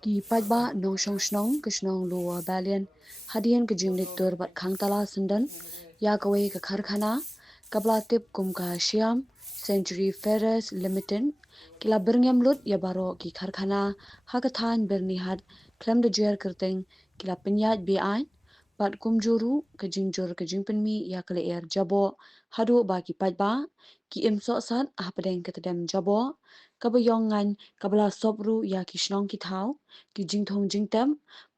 Ki pajba nong shong shnong kishnong luwa balian hadian ke jimlik tur bat khang tala sendan ya kawe ke karkhana kabla tip kum ka Siam Century Ferres Limited kila berngam lut ya baro ki karkhana hakathan bernihat klem de jer kerteng kila penyat bi ain bat kum juru ke jingjur ke jingpenmi ya kale er jabo hadu ba ki pajba ki imso sat ahpadeng ke tedem jabo kabayongan kabla sobru ya ki shnong ki thau ki jingthong jingtem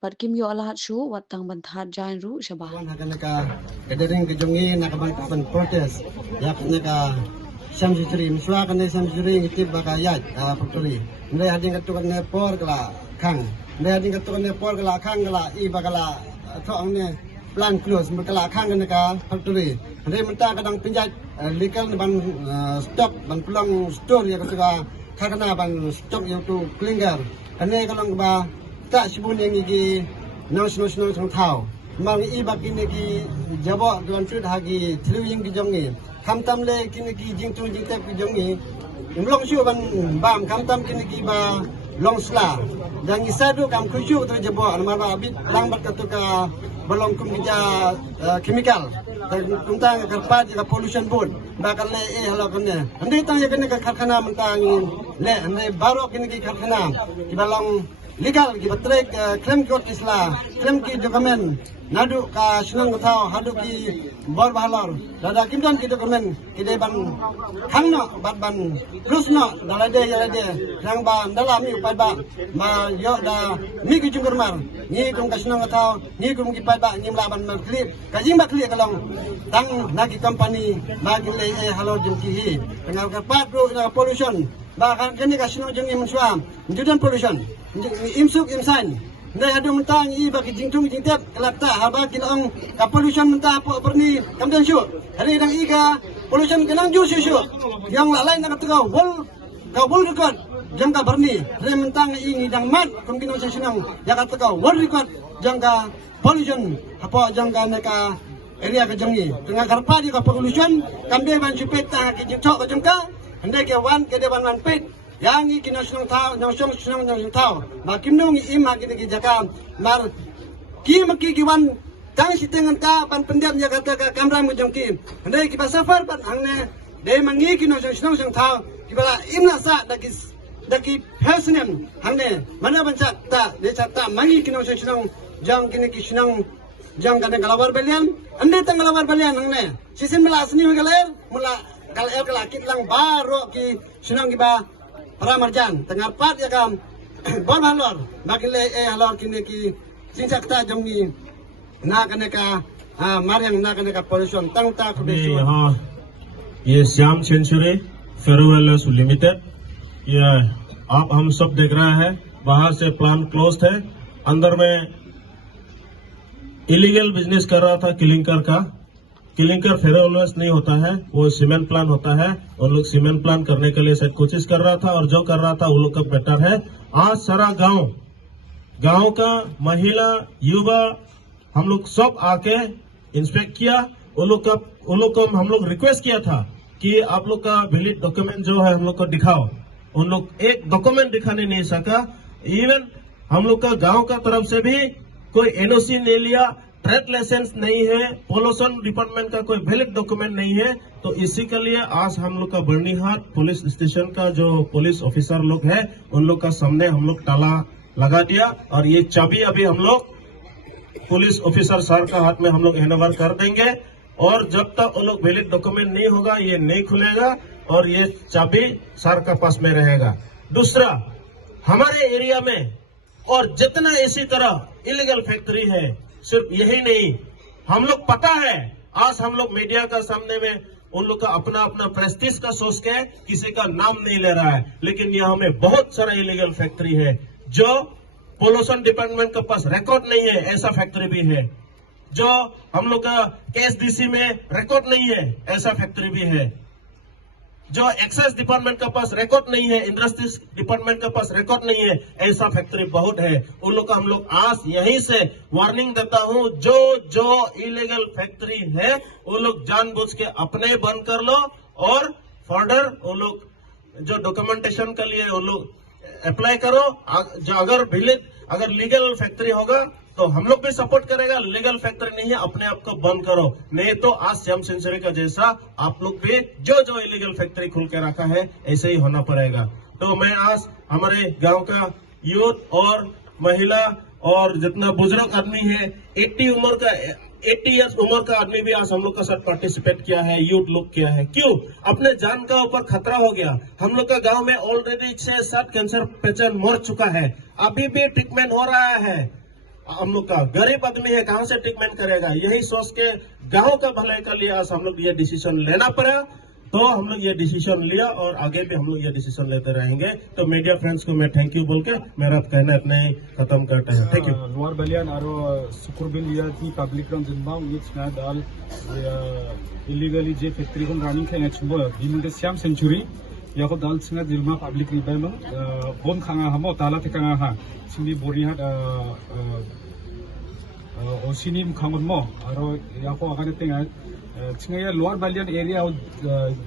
pat kim yo alat shu watang banthat jain ru shabah Wan hakanaka kadering kejongi nakaban protes yak naka samjuri miswa kane samjuri ngitip baka yat factory ndai hading katukan ne por kala khang ndai hading katukan ne por kala khang kala I bakala thong ne plan close bakala khang naka factory ndai menta kadang pinjat legal ban stock ban pulang store ya katuka khakana ban stock yang tu klinger ane kalong ba tak sibun yang igi national song thau mang I bak kini ki jabo tuan chut hagi thriwing ki jongi khamtam le kini ki jingtung jingtep ki jongi imlong shu ban bam khamtam kini ki ba long sla yang isadu kam khushu tu jabo almar abit lang bat katuka balong kum bija chemical tentang kerpat ka pollution board bakal le halo kene andi tang ya kene ka karkhana mentang le andi baro kini ki karkhana ki balong legal ki batrek claim court isla claim ki document nadu ka sunang thau hadu ki bor bahalor dada kimdan ki document ki de ban khangno bat ban krusno dalade yalade rang ba dalam mi upai ba ma yo da mi ki jungkur mar ni kum ka sunang thau ni kum ki pai ba ni mla ban klip ka jing ba klip kalong tang nagi company ma ki le halor jum ki hi tengah ka pat pollution ba kan kini ka sunang jung im suam judan pollution imsuk imsan ndai hadu mentang I bagi jingtung jingtep kelakta haba kilong ka pollution mentah apa perni kamdan syu hari dang I ka pollution kenang ju syu yang lain nak tengah wol record jangka perni hari mentang I ni dang mat kumkinong senang ya ka tengah wol record jangka pollution apa jangka neka area ka jangi tengah karpa di ka pollution kamde ban supet ta ki jingtok ka jangka ndai ke wan ke de ban pet yang I kinasunong tao nasunong tao makimnong im hagini ki jaka mar ki makikiwan tang sitengan ka pan pendiam ya kata ka kamera mo jongki ndai ki pasafar pan angne de mangi kinasunong tao ki bala imna sa daki personem hangne mana banca ta de ta mangi kinasunong jang kini ki sunong jang kana galawar balian ande tang galawar balian hangne sisen mala asni galer mula kal kala kitlang baro ki sunong ki ba Ramarjan tengah pat ya kam bon halor bakile halor kini ki singsakta jamni na kane ka mariang na kane ka pollution tang ta खुदेशु यहाँ ये श्याम सेंचुरी फेरोवेल्स लिमिटेड ये आप हम सब देख रहे हैं बाहर से प्लान क्लोज्ड है अंदर में इलीगल बिजनेस कर रहा था किलिंकर फेरोवेल्स नहीं होता है वो सीमेंट प्लान होता है उन लोग सीमेंट प्लान करने के लिए शायद कोशिश कर रहा था और जो कर रहा था उन लोग का बेटर है आज सारा गांव का महिला युवा हम लोग सब आके इंस्पेक्ट किया उन लोग को हम लोग रिक्वेस्ट किया था कि आप लोग का वैलिड डॉक्यूमेंट जो है हम लोग को दिखाओ उन लोग एक डॉक्यूमेंट दिखाने नहीं सका इवन हम लोग का गांव का तरफ से भी कोई एनओसी नहीं लिया ट्रेड लाइसेंस नहीं है पोल्यूशन डिपार्टमेंट का कोई वैलिड डॉक्यूमेंट नहीं है तो इसी के लिए आज हम लोग का बर्नीहाट पुलिस स्टेशन का जो पुलिस ऑफिसर लोग है उन लोग का सामने हम लोग ताला लगा दिया और ये चाबी अभी हम लोग पुलिस ऑफिसर सर का हाथ में हम लोग हैंडओवर कर देंगे और जब तक उन लोग वैलिड डॉक्यूमेंट नहीं होगा ये नहीं खुलेगा और ये चाबी सर का पास में रहेगा। दूसरा हमारे एरिया में और जितना इसी तरह इलीगल फैक्ट्री है सिर्फ यही नहीं हम लोग पता है आज हम लोग मीडिया का सामने में उन लोग का अपना प्रेस्टीज का सोच के किसी का नाम नहीं ले रहा है लेकिन यहाँ में बहुत सारा इलीगल फैक्ट्री है जो पोल्यूशन डिपार्टमेंट के पास रिकॉर्ड नहीं है ऐसा फैक्ट्री भी है जो हम लोग का केएसडीसी में रिकॉर्ड नहीं है ऐसा फैक्ट्री भी है जो एक्साइज डिपार्टमेंट के पास रिकॉर्ड नहीं है इंडस्ट्रीज डिपार्टमेंट के पास रिकॉर्ड नहीं है ऐसा फैक्ट्री बहुत है उन लोग का हम लोग आज यहीं से वार्निंग देता हूं जो इलीगल फैक्ट्री है वो लोग जानबूझ के अपने बंद कर लो और फर्दर वो लोग जो डॉक्यूमेंटेशन के लिए वो लोग अप्लाई करो। जो अगर लीगल फैक्ट्री होगा तो हम लोग भी सपोर्ट करेगा। लीगल फैक्ट्री नहीं है, अपने आप को बंद करो, नहीं तो आज श्याम सेंचुरी का जैसा आप लोग भी जो इलीगल फैक्ट्री खुल के रखा है ऐसे ही होना पड़ेगा। तो मैं आज हमारे गांव का यूथ और महिला और जितना बुजुर्ग आदमी है 80 इयर्स उम्र का आदमी भी आज हम लोग का साथ पार्टिसिपेट किया है, यूथ लोग किया है। क्यों? अपने जान का ऊपर खतरा हो गया। हम लोग का गांव में ऑलरेडी 6-7 कैंसर पेशेंट मर चुका है, अभी भी ट्रीटमेंट हो रहा है। हम लोग का गरीब आदमी है, कहां से ट्रीटमेंट करेगा? यही सोच के गांव का भलाई के लिए आज हम लोग ये डिसीजन लेना पड़ा, तो हम लोग ये डिसीजन लिया और आगे भी हम लोग ये डिसीजन लेते रहेंगे। तो मीडिया फ्रेंड्स को मैं थैंक यू बोल के मेरा कहना इतना ही खत्म करते हैं। Thank you. लोअर बालियान और सुकुरबिल या की पब्लिक रन जिनबा ये दाल इलीगली जे फैक्ट्री को रनिंग खेंगे छुबो दिनुदे श्याम सेंचुरी याको दाल सिंगा दिलमा पब्लिक रिबाइम बोन खांगा हमो ताला थेकांगा हा सिंबी बोरी हा ओसिनी खांगन मो आरो याको आगाने तेंगा सिंगा लोअर बालियान एरिया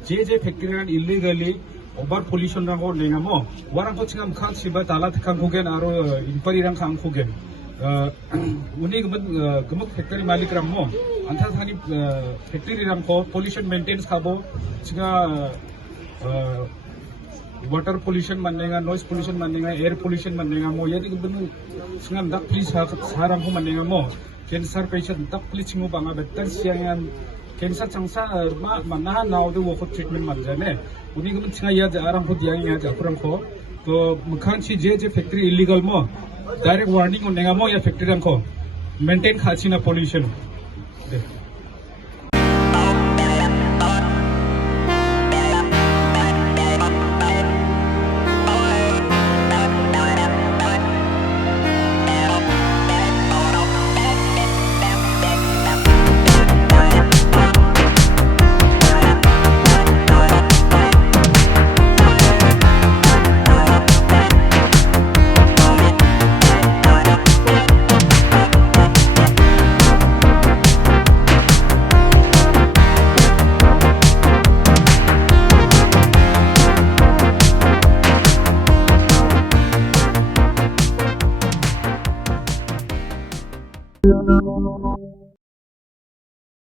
जे factory run illegally over pollution रंगो लेंगा मो वारंग को सिंगा खां सिबा ताला थेकांग खुगेन आरो इंपरी रंग खांग खुगेन उन्हीं गमुक फैक्ट्री मालिक रंगो अंथा थानी फैक्ट्री रंगो पोल्यूशन मेंटेन्स खाबो सिंगा वाटर पोल्यूशन मानेगा, नॉइस पोल्यूशन मानेगा, एयर पोल्यूशन मानेगा मो यदि बनु Singham dak please sarang ko maninga mo cancer patient dak please singo banga better siang cancer changsa ma manaha now the work treatment man jane uni gum singa ya arang ko diang ya kurang ko to mukhan chi je factory illegal mo direct warning on nenga mo ya factory rang ko maintain khachina pollution Thank you.